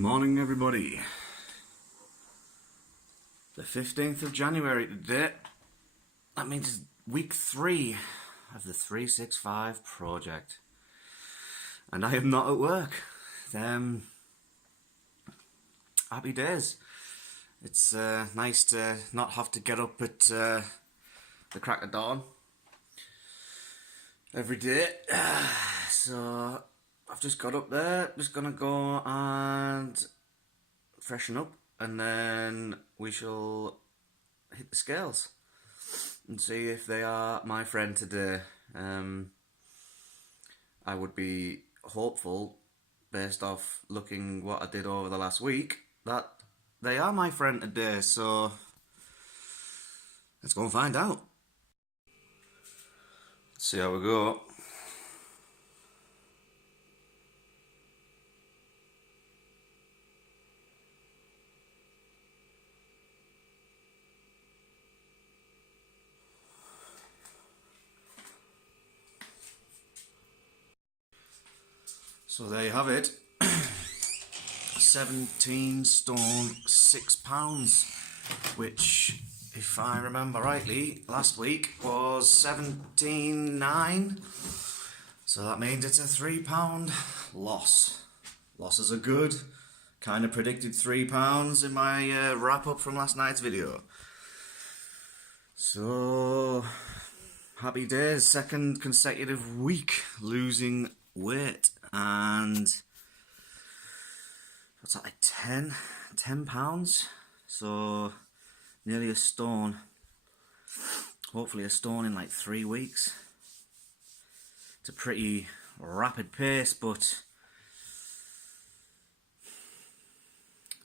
morning, everybody. The 15th of January today. That means week 3 of the 365 project. And I am not at work. Happy days. It's nice to not have to get up at the crack of dawn every day. So I've just got up there, just gonna go and freshen up, and then we shall hit the scales and see if they are my friend today. I would be hopeful, based off looking what I did over the last week, that they are my friend today, so let's go and find out. Let's see how we go. So there you have it. 17 stone 6 pounds, which, if I remember rightly, last week was 17.9. So that means it's a £3 loss. Losses are good. Kind of predicted £3 in my wrap up from last night's video. So happy days. Second consecutive week losing weight, and what's that, like 10 pounds, so nearly a stone. Hopefully a stone in like 3 weeks. It's a pretty rapid pace, but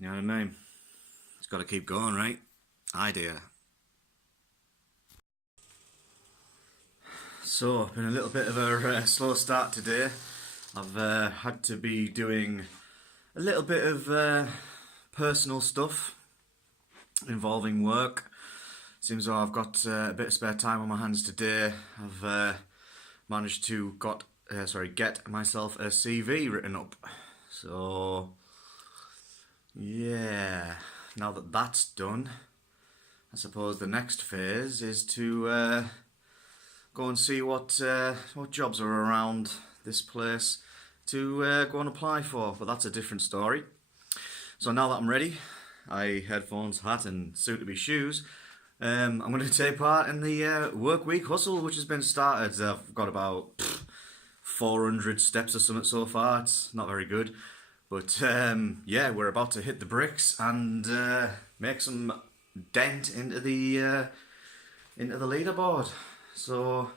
you know what I mean, it's got to keep going, right? Idea. So, been a little bit of a slow start today. I've had to be doing a little bit of personal stuff involving work. Seems though I've got a bit of spare time on my hands today. I've managed to get myself a CV written up. So, yeah, now that that's done, I suppose the next phase is to go and see what jobs are around this place to go and apply for, but that's a different story. So now that I'm ready, headphones, hat and soon-to-be shoes, I'm going to take part in the work week hustle, which has been started. I've got about 400 steps or something so far. It's not very good, but yeah, we're about to hit the bricks and make some dent into the leaderboard. So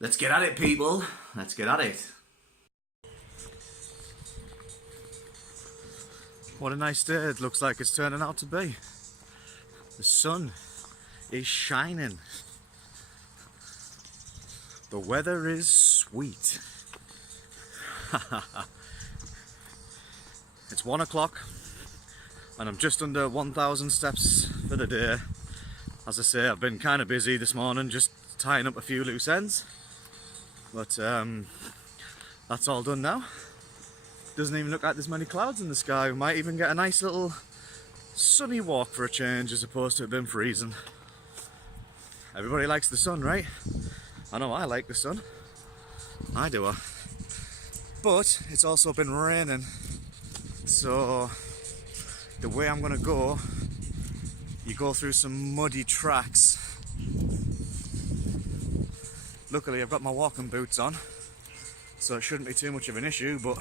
let's get at it, people. Let's get at it. What a nice day it looks like it's turning out to be. The sun is shining. The weather is sweet. It's 1 o'clock and I'm just under 1,000 steps for the day. As I say, I've been kind of busy this morning, just tying up a few loose ends. But that's all done now. Doesn't even look like there's many clouds in the sky. We might even get a nice little sunny walk for a change, as opposed to it being freezing. Everybody likes the sun, right? I know I like the sun. I do. But it's also been raining. So the way I'm gonna go, you go through some muddy tracks. Luckily I've got my walking boots on, so it shouldn't be too much of an issue, but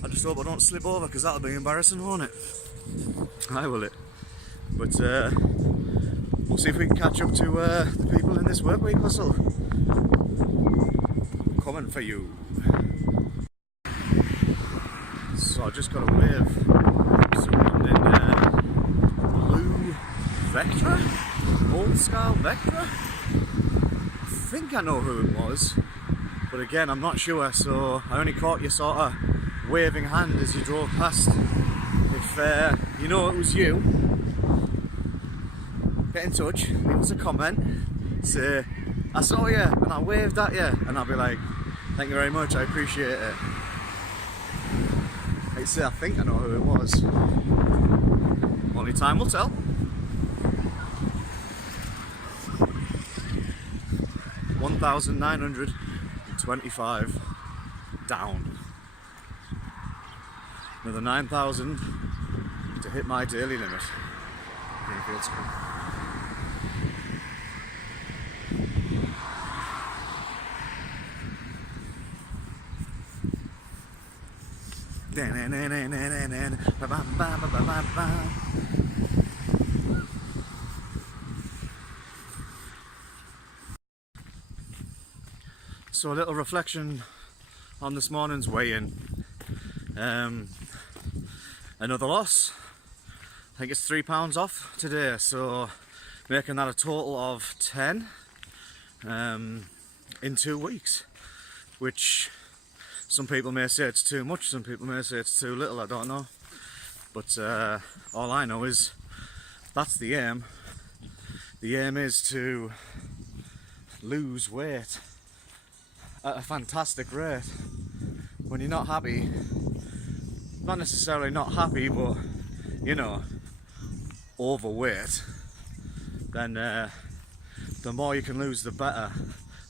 I just hope I don't slip over, because that'll be embarrassing, won't it? I will it. But we'll see if we can catch up to the people in this work week hustle. Coming for you. So I just got a wave. Someone in blue Vectra? Old style Vectra? I think I know who it was, but again I'm not sure, so I only caught your sort of waving hand as you drove past. If you know it was you, get in touch, leave us a comment, say I saw you and I waved at you, and I'll be like, thank you very much, I appreciate it. say I think I know who it was. Only time will tell. $1,925 down. Another 9,000 to hit my daily limit. Greenfield School. So a little reflection on this morning's weigh-in. Another loss. I think it's £3 off today, so making that a total of 10 in 2 weeks, which some people may say it's too much, some people may say it's too little, I don't know. But all I know is that's the aim. The aim is to lose weight at a fantastic rate. When you're not happy, not necessarily not happy, but you know, overweight, then the more you can lose, the better.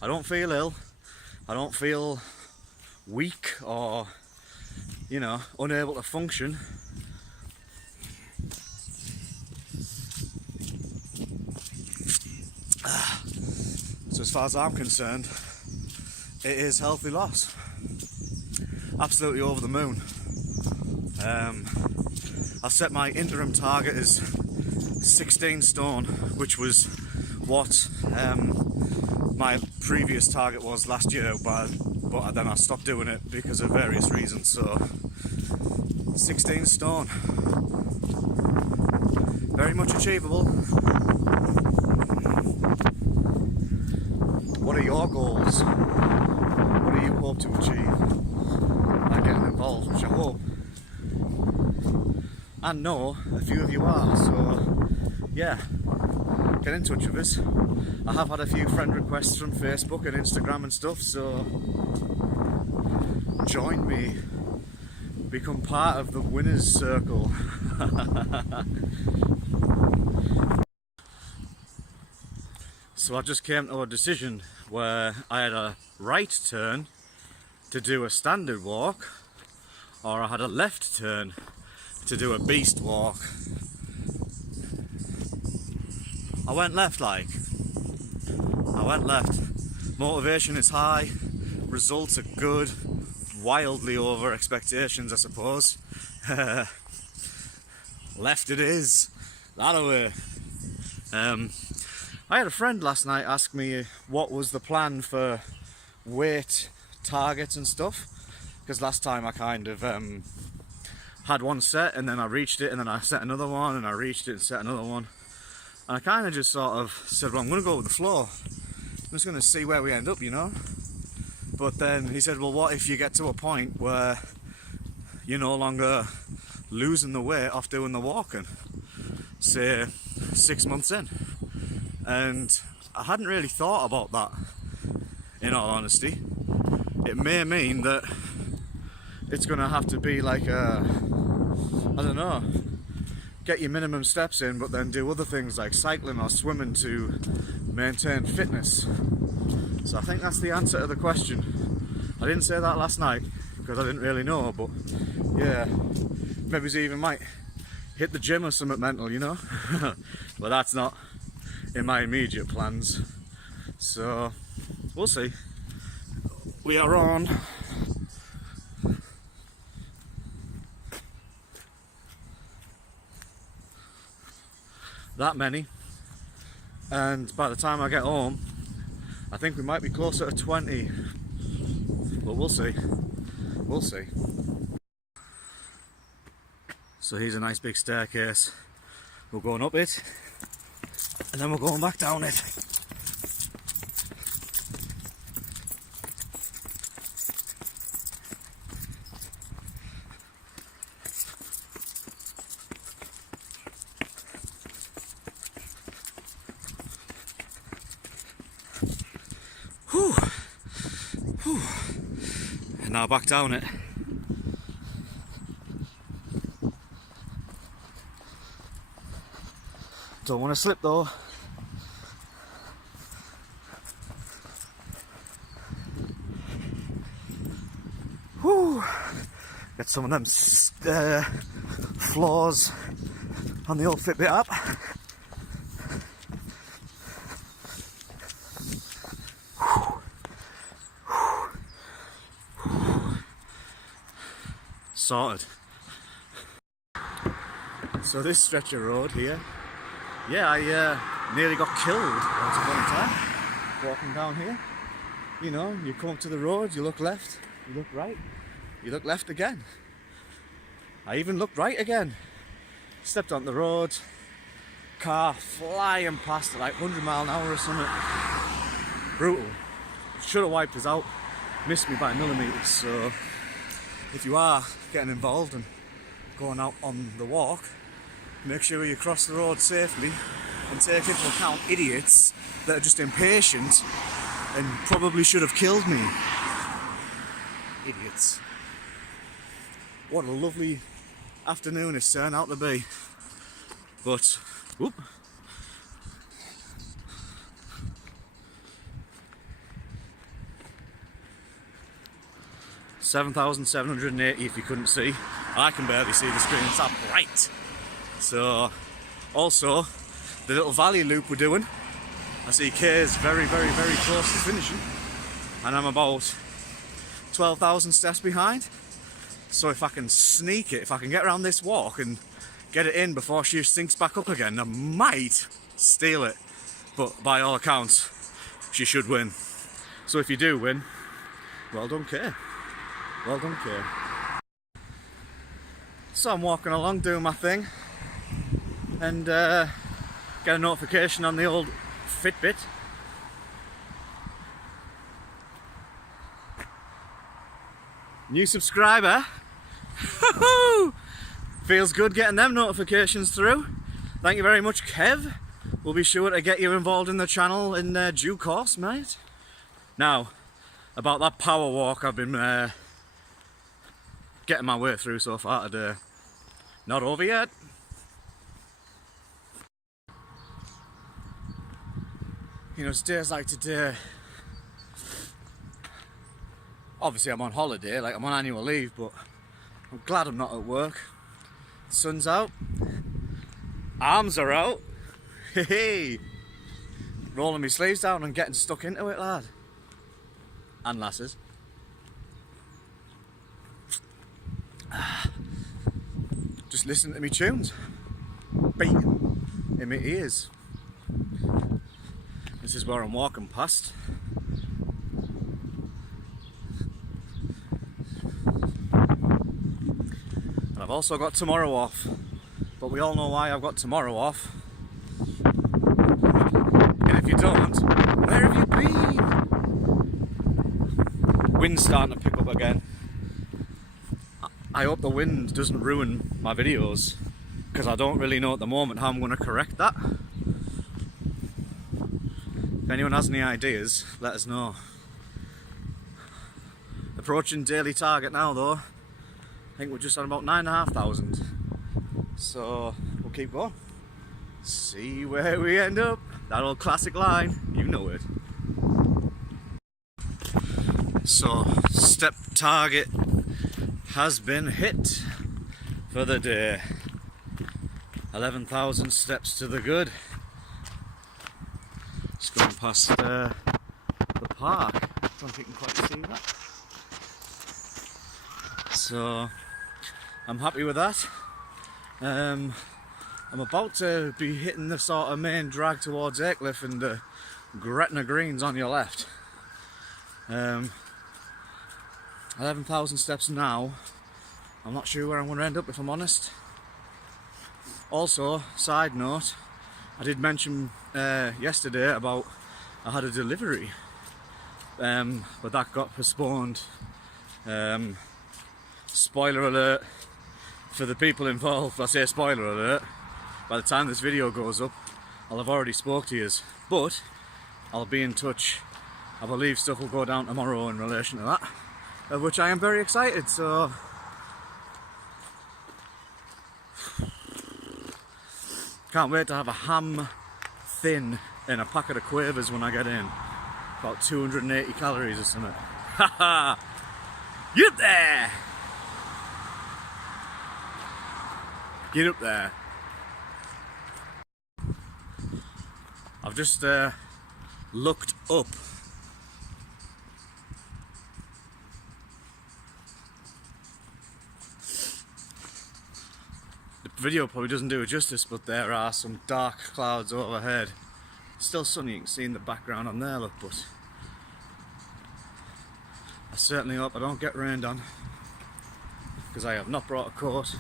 I don't feel ill, I don't feel weak or, you know, unable to function. So as far as I'm concerned, it is healthy loss. Absolutely over the moon. I've set my interim target as 16 stone, which was what my previous target was last year, but then I stopped doing it because of various reasons. So 16 stone, very much achievable. What are your goals? What do you hope to achieve by getting involved, which I hope and know a few of you are, so yeah, get in touch with us. I have had a few friend requests from Facebook and Instagram and stuff, so join me, become part of the winner's circle. So I just came to a decision where I had a right turn to do a standard walk, or I had a left turn to do a beast walk. I went left I went left. Motivation is high, results are good, wildly over expectations I suppose. Left it is, that away. I had a friend last night ask me what was the plan for weight targets and stuff, because last time I kind of had one set and then I reached it and then I set another one and I reached it and set another one, and I kind of just sort of said, well, I'm going to go with the flow, I'm just going to see where we end up, you know. But then he said, well, what if you get to a point where you're no longer losing the weight off doing the walking, say 6 months in? And I hadn't really thought about that, in all honesty. It may mean that it's going to have to be like a, I don't know, get your minimum steps in, but then do other things like cycling or swimming to maintain fitness. So I think that's the answer to the question. I didn't say that last night because I didn't really know, but yeah, maybe he even might hit the gym or something mental, you know. But that's not in my immediate plans, so we'll see. We are on that many, and by the time I get home I think we might be closer to 20, but we'll see, we'll see. So here's a nice big staircase. We're going up it and then we're going back down it. Whew. Whew. And now back down it. Don't want to slip though. Whew. Get some of them flaws on the old Fitbit app. Sorted. So this stretch of road here, yeah, I nearly got killed once upon a time walking down here. You know, you come up to the road, you look left, you look right, you look left again. I even looked right again. Stepped on the road, car flying past at like 100 mile an hour or something. Brutal. Should have wiped us out. Missed me by millimetres. So if you are getting involved and going out on the walk, make sure you cross the road safely and take into account idiots that are just impatient and probably should have killed me. Idiots. What a lovely afternoon it's turned out to be. But, whoop. $7,780 if you couldn't see. I can barely see the screen, it's that bright. So, also, the little valley loop we're doing, I see Kay's very, very, very close to finishing, and I'm about 12,000 steps behind. So if I can sneak it, if I can get around this walk and get it in before she sinks back up again, I might steal it. But by all accounts, she should win. So if you do win, well done, Kay. Well done, Kay. So I'm walking along doing my thing and get a notification on the old Fitbit. New subscriber. Feels good getting them notifications through. Thank you very much, Kev. We'll be sure to get you involved in the channel in due course, mate. Now, about that power walk I've been getting my way through so far today. Not over yet. You know, it's days like today. Obviously I'm on holiday, like I'm on annual leave, but I'm glad I'm not at work. The sun's out, arms are out, hey, rolling my sleeves down and getting stuck into it, lad. And lasses. Just listen to me tunes, beating in my ears. This is where I'm walking past. I've also got tomorrow off, but we all know why I've got tomorrow off. And if you don't, where have you been? Wind's starting to pick up again. I hope the wind doesn't ruin my videos, because I don't really know at the moment how I'm going to correct that. If anyone has any ideas, let us know. Approaching daily target now though. I think we're just on about 9,500, so we'll keep going. See where we end up. That old classic line, you know it. So, step target has been hit for the day. 11,000 steps to the good. Just going past the park. I don't think you can quite see that. So, I'm happy with that. I'm about to be hitting the sort of main drag towards Aycliffe and the Gretna Greens on your left. 11,000 steps now. I'm not sure where I'm going to end up, if I'm honest. Also, side note, I did mention yesterday about I had a delivery, but that got postponed. Spoiler alert for the people involved. I say spoiler alert, by the time this video goes up I'll have already spoke to yous, but I'll be in touch. I believe stuff will go down tomorrow in relation to that, of which I am very excited. So Can't wait to have a ham thin and a packet of quavers when I get in. About 280 calories or something. Haha! Get up there! Get up there. I've just looked up. The video probably doesn't do it justice, but there are some dark clouds overhead. It's still sunny, you can see in the background on there, look, but I certainly hope I don't get rained on, because I have not brought a coat.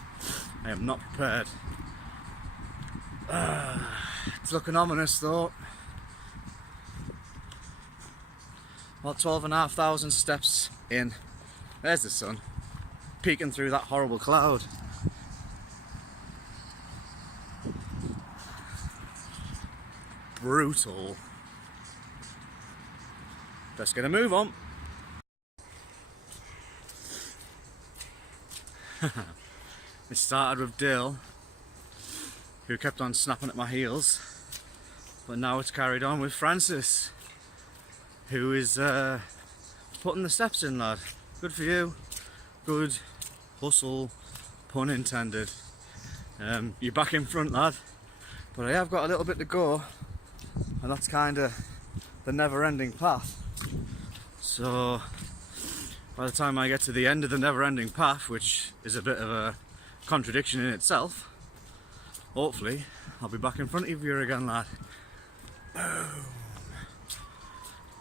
I am not prepared. It's looking ominous though. About 12,500 steps in. There's the sun, peeking through that horrible cloud. Brutal. Let's get a move on. It started with Dale, who kept on snapping at my heels, but now it's carried on with Francis, who is putting the steps in, lad. Good for you. Good hustle, pun intended. You're back in front, lad, but I have got a little bit to go, and that's kind of the never-ending path. So by the time I get to the end of the never-ending path, which is a bit of a contradiction in itself, hopefully I'll be back in front of you again, lad. Boom.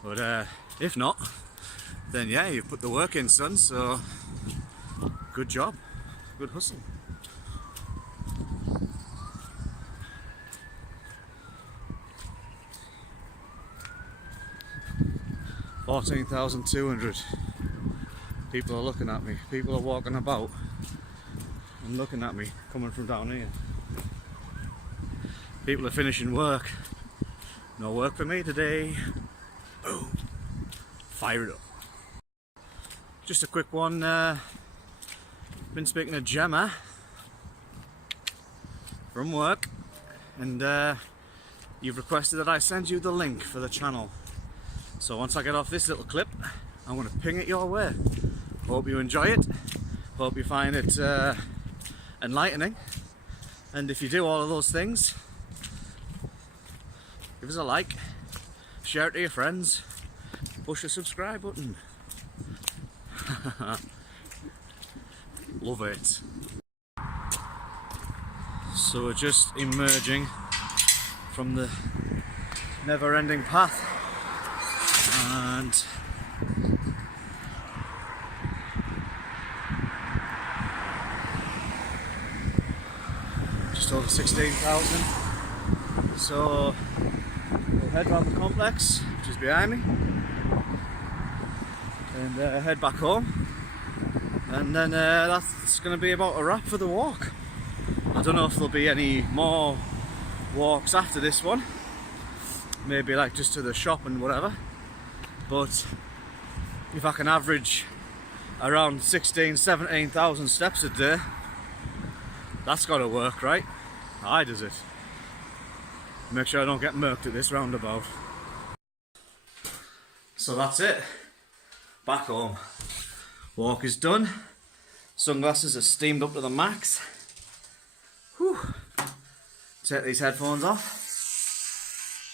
But if not, then yeah, you've put the work in, son, so good job, good hustle. $14,200. People are looking at me. People are walking about and looking at me coming from down here. People are finishing work. No work for me today. Boom. Fire it up. Just a quick one. Been speaking to Gemma from work, and you've requested that I send you the link for the channel. So once I get off this little clip, I'm going to ping it your way. Hope you enjoy it. Hope you find it enlightening. And if you do all of those things, give us a like, share it to your friends, push the subscribe button. Love it. So we're just emerging from the never-ending path, and just over 16,000. So we'll head round the complex, which is behind me, and head back home, and then that's going to be about a wrap for the walk. I don't know if there'll be any more walks after this one, maybe like just to the shop and whatever, but if I can average around 17,000 steps a day, that's got to work, right? Aye, does it? Make sure I don't get murked at this roundabout. So that's it. Back home. Walk is done. Sunglasses are steamed up to the max. Whew. Take these headphones off.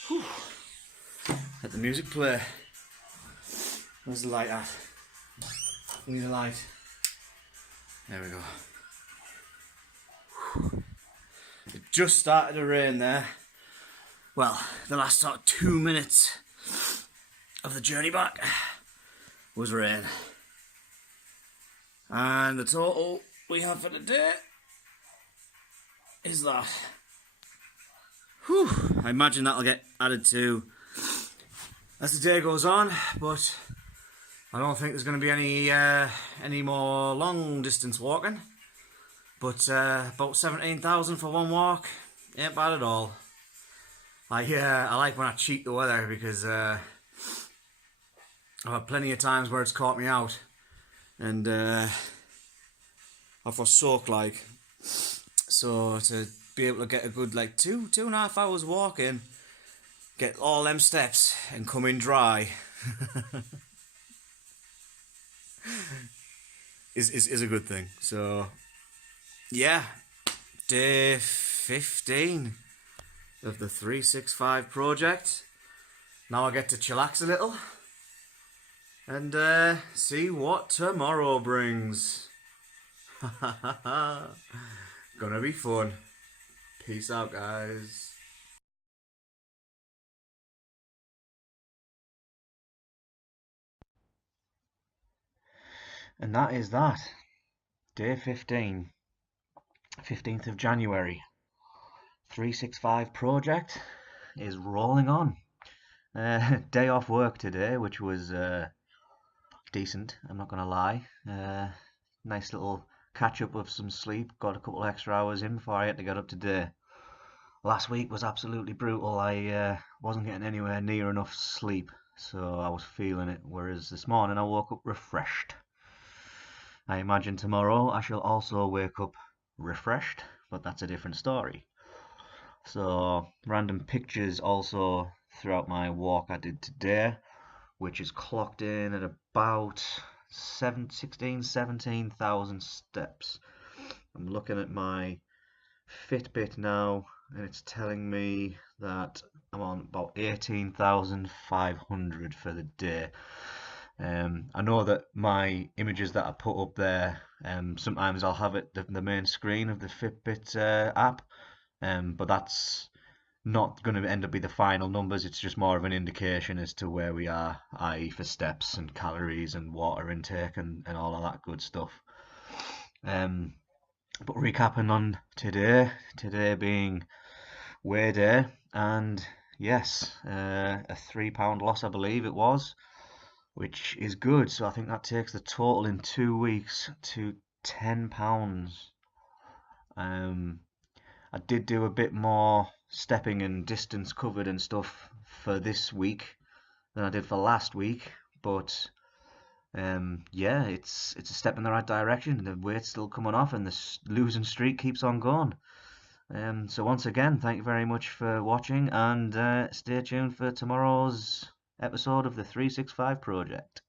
Whew. Let the music play. Where's the light at? We need a light. There we go. Whew. It just started to rain there. Well, the last sort of 2 minutes of the journey back was rain. And the total we have for the day is that. Whew. I imagine that'll get added to as the day goes on, but I don't think there's going to be any more long distance walking. But about 17,000 for one walk ain't bad at all. I like when I cheat the weather, because I've had plenty of times where it's caught me out, and I've got soaked like. So to be able to get a good like 2.5 hours walking, get all them steps and come in dry is a good thing. So yeah, day 15 of the 365 project. Now I get to chillax a little and see what tomorrow brings. Gonna be fun. Peace out, guys. And that is that. Day 15, 15th of January. 365 project is rolling on. Day off work today, which was decent, I'm not gonna lie. Nice little catch up of some sleep. Got a couple extra hours in before I had to get up today. Last week was absolutely brutal. I wasn't getting anywhere near enough sleep, so I was feeling it. Whereas this morning I woke up refreshed. I imagine tomorrow I shall also wake up refreshed, but that's a different story. So, random pictures also throughout my walk I did today, which is clocked in at about 17,000 steps. I'm looking at my Fitbit now, and it's telling me that I'm on about 18,500 for the day. I know that my images that I put up there, sometimes I'll have it the main screen of the Fitbit app, but that's not going to end up be the final numbers. It's just more of an indication as to where we are, i.e. for steps and calories and water intake and all of that good stuff. Um, but recapping on today being Weigh Day, and yes, a £3 loss I believe it was, which is good. So I think that takes the total in 2 weeks to £10. Um, I did do a bit more stepping and distance covered and stuff for this week than I did for last week, but yeah, it's a step in the right direction. The weight's still coming off, and the losing streak keeps on going. So once again, thank you very much for watching, and stay tuned for tomorrow's episode of the 365 Project.